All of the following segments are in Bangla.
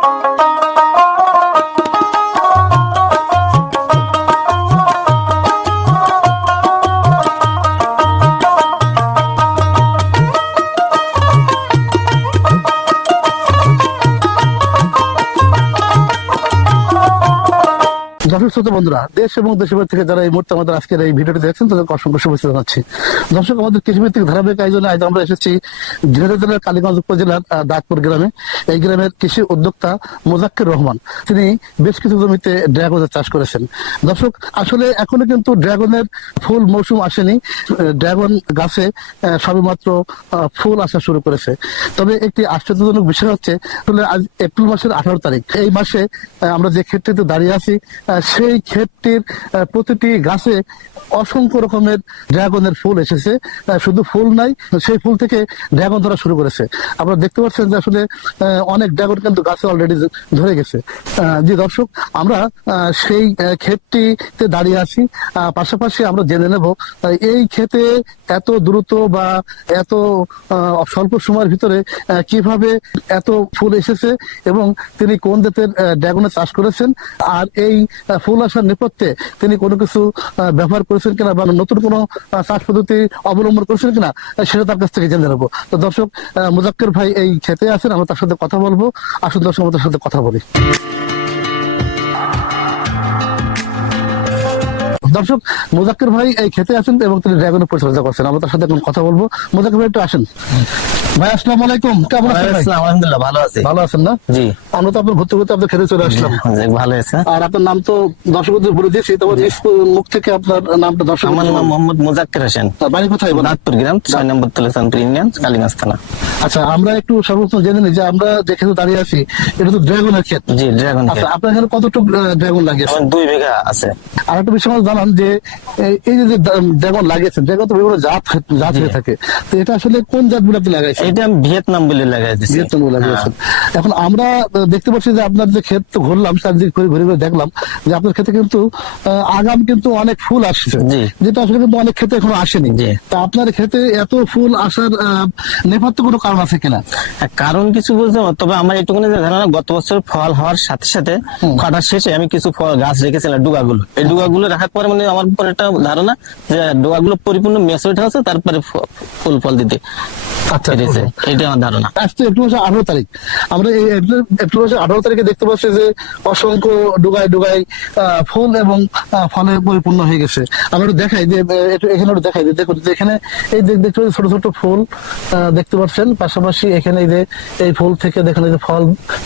Thank you. দর্শক শ্রোতা বন্ধুরা দেশ এবং দেশের থেকে যারা এই মুহূর্তে আমাদের আজকের এই ভিডিওটি দেখছেন তাদেরকে অসংখ্য শুভেচ্ছা জানাচ্ছি। দর্শক আমাদের কৃষিভিত্তিক ধারাবাহিক আয়োজনে আজ আমরা এসেছি ঝিনাইদহ জেলার কালীগঞ্জ উপজেলার আহ, দাঁতপুর গ্রামে। এই গ্রামের কৃষি উদ্যোক্তা মোজাক্কির রহমান তিনি বেশ কিছু জমিতে ড্রাগনের চাষ করেছেন। দর্শক আসলে এখনও কিন্তু ড্রাগনের ফুল মৌসুম আসেনি। ড্রাগন গাছে সবেমাত্র ফুল আসা শুরু করেছে। তবে একটি আশ্চর্যজনক বিষয় হচ্ছে আজ এপ্রিল মাসের আঠারো তারিখ। এই মাসে আমরা যে ক্ষেত্রটিতে দাঁড়িয়ে আছি সেই ক্ষেতটির প্রতিটি গাছে অসংখ্য রকমের ড্রাগনের ফুল এসেছে। শুধু ফুল নাই, সেই ফুল থেকে ড্রাগন ধরা শুরু করেছে। আপনারা দেখতে পাচ্ছেন যে আসলে অনেক ড্রাগন কিন্তু গাছে অলরেডি ধরে গেছে। জি দর্শক, আমরা সেই ক্ষেতটিতে দাঁড়িয়ে আছি। পাশাপাশি আমরা জেনে নেব এই ক্ষেতে এত দ্রুত বা এত স্বল্প সময়ের ভিতরে কীভাবে এত ফুল এসেছে এবং তিনি কোন জাতের ড্রাগনের চাষ করেছেন? আর এই ফুল আসার নেপথ্যে তিনি কোনো কিছু ব্যবহার করেছেন কিনা বা নতুন কোনো চাষ পদ্ধতি অবলম্বন করেছেন কিনা সেটা তার কাছ থেকে জেনে নেব। তো দর্শক মুজাক্কির ভাই এই খেতে আছেন আমরা তার সাথে কথা বলব। আসুন দর্শক, আমাদের সাথে কথা বলি। দর্শক, মুজাক্কির ভাই এই খেতে আছেন এবং তিনি ড্রাগনের পরিচর্যা করছেন। আমরা তার সাথে এখন কথা বলব। মুজাক্কির ভাই, একটু আসেন। ভাই আসসালামু আলাইকুম। কেমন আছেন ভাই? আলহামদুলিল্লাহ ভালো আছি। ভালো আছেন না? জি। আমরা তো আপনার ঘুরতে ঘুরতে আপনার খেতে চলে আসলাম। ভালো আছে। আর আপনার নাম তো দর্শকদের বলে দিয়েছি তবে মুখ থেকে আপনার নামটা দর্শক আমার নাম মোহাম্মদ মোজাক্কির হোসেন। বাড়ি কোথায় বলেন? নাগপুর গ্রাম ছয় নম্বর তুলেসানপুর ইউনিয়ন কালীগঞ্জ থানা। আচ্ছা আমরা একটু সর্বপ্রথম জেনে নিই যে আমরা যে ক্ষেত্রে দাঁড়িয়ে আছি এটা তো ড্রাগনের ক্ষেত। জি ড্রাগন আচ্ছা আপনার এখানে কতটুকু ড্রাগন লাগিয়েছে দুই বিঘা আছে। আর একটা বিষয় জানান যে এই- এই যে ড্রাগন লাগিয়েছেন ড্রাগন তো বিভিন্ন জাত জাত হয়ে থাকে। তো এটা আসলে কোন জাতগুলো আপনি লাগাইছেন? এটা আমি ভিয়েতনাম বলে লাগাই দিছি ভিয়েতনাম লাগিয়েছেন এখন আমরা দেখতে পাচ্ছি যে আপনার যে ক্ষেত ঘুরলাম চারদিক ঘুরে ঘুরে ঘুরে দেখলাম যে আপনার ক্ষেতে কিন্তু আগাম কিন্তু অনেক ফুল আসছে যেটা আসলে কিন্তু অনেক ক্ষেতে এখনও আসেনি। তা আপনার ক্ষেতে এত ফুল আসার নেপথ্যে কোনো কারণ আছে কিনা? কারণ কিছু বুঝতে তবে আমার এটুকুনি যে ধারণা গত বছর ফল হওয়ার সাথে সাথে কাটার শেষে আমি কিছু ফল গাছ রেখেছিলাম ডুগাগুলো। এই ডুগাগুলো রাখার পরে মানে আমার উপর একটা ধারণা যে ডুগাগুলো পরিপূর্ণ মেসুরিট হচ্ছে তারপরে ফুল ফল দিতে। আচ্ছা এটা আমার ধারণা। আজ তো এপ্রিল মাসের আঠারো তারিখ। আমরা এই এপ্রিল এপ্রিল মাসের আঠারো তারিখে দেখতে পাচ্ছি যে অসংখ্য ডুগায় ডুগায় ফুল এবং ফলে পরিপূর্ণ হয়ে গেছে। আমরা একটু দেখাই যে এখানে একটু দেখাই যে দেখুন এখানে এই দেখতে ছোট ছোট ফুল দেখতে পাচ্ছেন। পাশাপাশি এখানে এই যে এই ফুল থেকে দেখেন এই যে ফল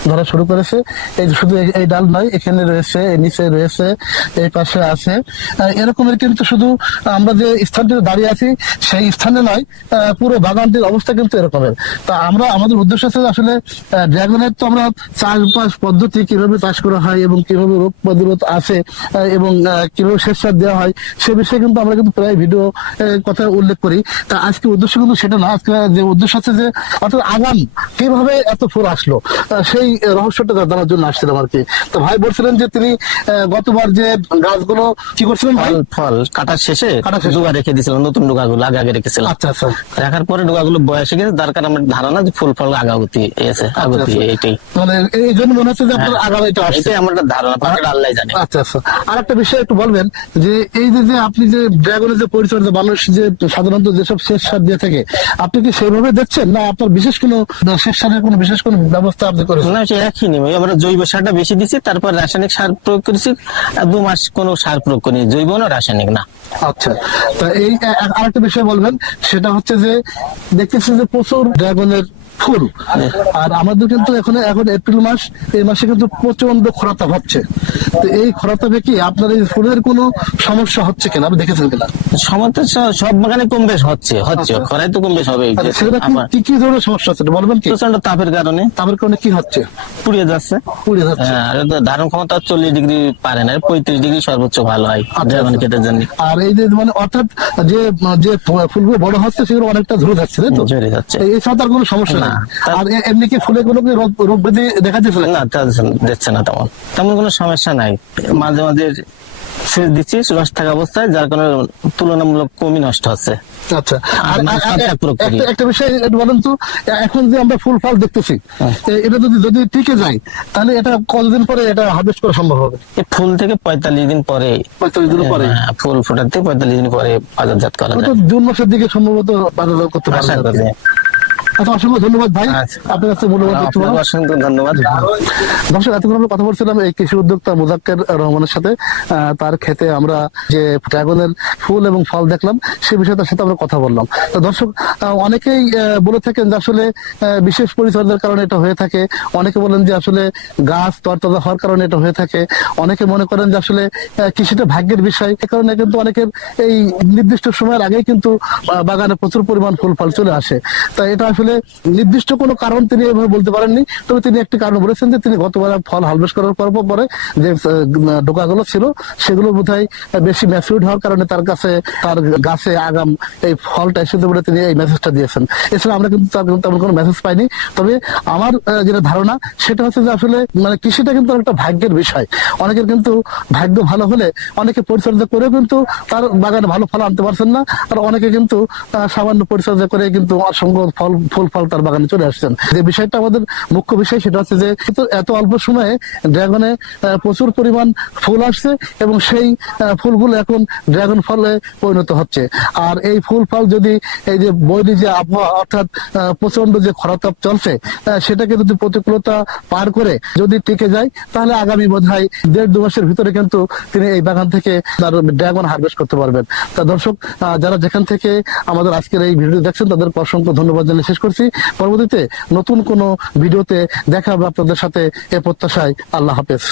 ধরা শুরু করেছে। এই যে শুধু এই- ডাল নয় এখানে রয়েছে নিচে রয়েছে এই পাশে আছে। এরকমের কিন্তু শুধু আমরা যে স্থানটিতে দাঁড়িয়ে আছি সেই স্থানে নয় আহ, পুরো বাগানটির অবস্থা কিন্তু এরকমের। তা আমরা আমাদের উদ্দেশ্য আছে আসলে ড্রাগনের তো আমরা চাষবাস পদ্ধতি কীভাবে চাষ করা হয় এবং কীভাবে রোগ প্রতিরোধ আছে এবং কীভাবে সেচ সার দেওয়া হয় সে বিষয়ে কিন্তু আমরা কিন্তু প্রায় ভিডিও কথা উল্লেখ করি। তা আজকে উদ্দেশ্য কিন্তু সেটা না আজকে যে উদ্দেশ্য আছে যে অর্থাৎ আগাম কীভাবে এত ফুল আসলো সেই রহস্যটা জানার জন্য আসছিলাম আর কি। তো ভাই বলছিলেন যে তিনি গতবার যে গাছগুলো কি করছিলেন ফল ফল কাটার শেষে কাটার শেষে। ডুগা রেখে দিয়েছিলাম নতুন ডুগাগুলো আগে আগে রেখেছিলাম আচ্ছা আচ্ছা। রাখার পরে ডুগাগুলো বয়সে গেছে তার কারণে আমার ধারণা যে ফুল ফল আগাগতি এসে আগতি আচ্ছা। এটাই মানে এই- জন্য মনে হচ্ছে যে আপনার আগামী আসছে। আমার একটা ধারণা বাকিটা আল্লাহ জানে আচ্ছা আচ্ছা। আর একটা বিষয় একটু বলবেন যে এই যে যে আপনি যে ড্রাগনের যে পরিচর্যা মানুষ যে সাধারণত যেসব শেষ সার দিয়ে থাকে আপনি কি সেইভাবে দেখছেন? না আপনার বিশেষ কোনো শেষ সারের কোনো বিশেষ কোনো ব্যবস্থা আপনি করেছেন? না সে একই নেই আমরা জৈব সারটা বেশি দিছি তারপর রাসায়নিক সার প্রয়োগ করেছি আর দু মাস কোনো সার প্রয়োগ করিনি জৈব না রাসায়নিক না। আচ্ছা। তা এই আরেকটা বিষয় বলবেন সেটা হচ্ছে যে দেখতেছি যে প্রচুর ড্রাগনের ফুল আর আমাদের কিন্তু এখন এখন এপ্রিল মাস এই মাসে কিন্তু প্রচণ্ড খরাতাপ হচ্ছে। তো এই খরাতাপে কি আপনার এই ফুলের কোনো সমস্যা হচ্ছে কিনা? আপনি দেখেছেন কিনা? সমাজে স- সব বাগানে কম বেশ হচ্ছে হচ্ছে। আচ্ছা। খরাই তো কম বেশ হবে আচ্ছা কি কি ধরনের সমস্যা হচ্ছে বলবেন কি? প্রচণ্ড তাপের কারণে। তাপের কারণে কি হচ্ছে? পুড়িয়ে যাচ্ছে। পুড়ে যাচ্ছে। হ্যাঁ, আর ধারণ ক্ষমতা চল্লিশ ডিগ্রি পারে না পঁয়ত্রিশ ডিগ্রি সর্বোচ্চ ভালো হয় আচ্ছা, ড্রাগন আচ্ছা। জন্য। আর এই যে মানে অর্থাৎ যে যে ফুলগুলো বড় হচ্ছে সেগুলো অনেকটা ধরে যাচ্ছে তাই তো? যাচ্ছে। এই ছাড়া তার কোনো সমস্যা না, আর এমনি কি ফুলে কোনো রোগ ব্যাধি দেখা দিয়েছিল না দিচ্ছে না তেমন। তেমন কোনো সমস্যা নাই। মাঝে মাঝে সেচ দিচ্ছি রস থাকা অবস্থায় যার কারণে তুলনামূলক কমই নষ্ট হচ্ছে। আচ্ছা। মানে। একটা- বিষয় বলেন তো এখন যে আমরা ফুল ফল দেখতেছি হ্যাঁ। এটা যদি যদি টিকে যায় তাহলে এটা কতদিন পরে এটা হারভেস্ট করা সম্ভব হবে? ফুল থেকে পঁয়তাল্লিশ দিন পরে। পঁয়তাল্লিশ দিন পরে? হ্যাঁ, ফুল ফোটাতে পঁয়তাল্লিশ দিন পরে বাজারজাত করা জুন মাসের দিকে সম্ভবত বাজারজাত করতে পারবে আচ্ছা অসংখ্য ধন্যবাদ ভাই। আচ্ছা। আপনার কাছে মূল্যবান তথ্য অসংখ্য ধন্যবাদ। দর্শক এতক্ষণ আমরা কথা বলছিলাম এই কৃষি উদ্যোক্তা মুজাক্কের রহমানের সাথে। তার ক্ষেতে আমরা যে ড্রাগনের ফুল এবং ফল দেখলাম সে বিষয়ে তার সাথে আমরা কথা বললাম। তো দর্শক অনেকেই বলে থাকেন যে আসলে বিশেষ পরিচর্যার কারণে এটা হয়ে থাকে। অনেকে বলেন যে আসলে গাছ তরতাজা হওয়ার কারণে এটা হয়ে থাকে। অনেকে মনে করেন যে আসলে কৃষিটা ভাগ্যের বিষয়। এ কারণে কিন্তু অনেকের এই নির্দিষ্ট সময়ের আগেই কিন্তু বাগানে প্রচুর পরিমাণ ফুল ফল চলে আসে। তাই এটা আসলে নির্দিষ্ট কোনো কারণ তিনি এভাবে বলতে পারেননি। তবে তিনি একটি কারণ বলেছেন যে তিনি গতবার ফল হারভেস্ট করার পর পরে যে ডোকাগুলো ছিল, সেগুলো বোধহয় বেশি ম্যাচিউড হওয়ার কারণে তার কাছে তার গাছে আগাম এই ফলটা এসেছে বলে তিনি এই মেসেজটা দিয়েছেন। এছাড়া আমরা কিন্তু তার তেমন কোনো মেসেজ পাইনি। তবে আমার যেটা ধারণা, সেটা হচ্ছে যে আসলে মানে কৃষিটা কিন্তু একটা ভাগ্যের বিষয়। অনেকের কিন্তু ভাগ্য ভালো হলে অনেকে পরিচর্যা করেও কিন্তু তার বাগানে ভালো ফল আনতে পারছেন না। আর অনেকে কিন্তু সামান্য পরিচর্যা করে কিন্তু অসংখ্য ফল ফুল ফল তার বাগানে চলে আসছেন। যে বিষয়টা আমাদের মুখ্য বিষয় সেটা হচ্ছে যে এত অল্প সময়ে ড্রাগনে প্রচুর পরিমাণ ফুল আসছে এবং সেই ফুলগুলো এখন ড্রাগন ফলে পরিণত হচ্ছে। আর এই ফুল ফল যদি এই যে বৈরী যে আবহাওয়া, অর্থাৎ প্রচণ্ড যে খরাতাপ চলছে সেটাকে যদি প্রতিকূলতা পার করে যদি টিকে যায়, তাহলে আগামী বোধ হয় দেড় দু মাসের ভিতরে কিন্তু তিনি এই বাগান থেকে তার ড্রাগন হারভেস্ট করতে পারবেন। তা দর্শক যারা যেখান থেকে আমাদের আজকের এই ভিডিও দেখছেন তাদের অসংখ্য ধন্যবাদ জানিয়ে শেষ করছি। পরবর্তীতে নতুন কোনো ভিডিওতে দেখা হবে আপনাদের সাথে। এ প্রত্যাশায় আল্লাহ হাফেজ।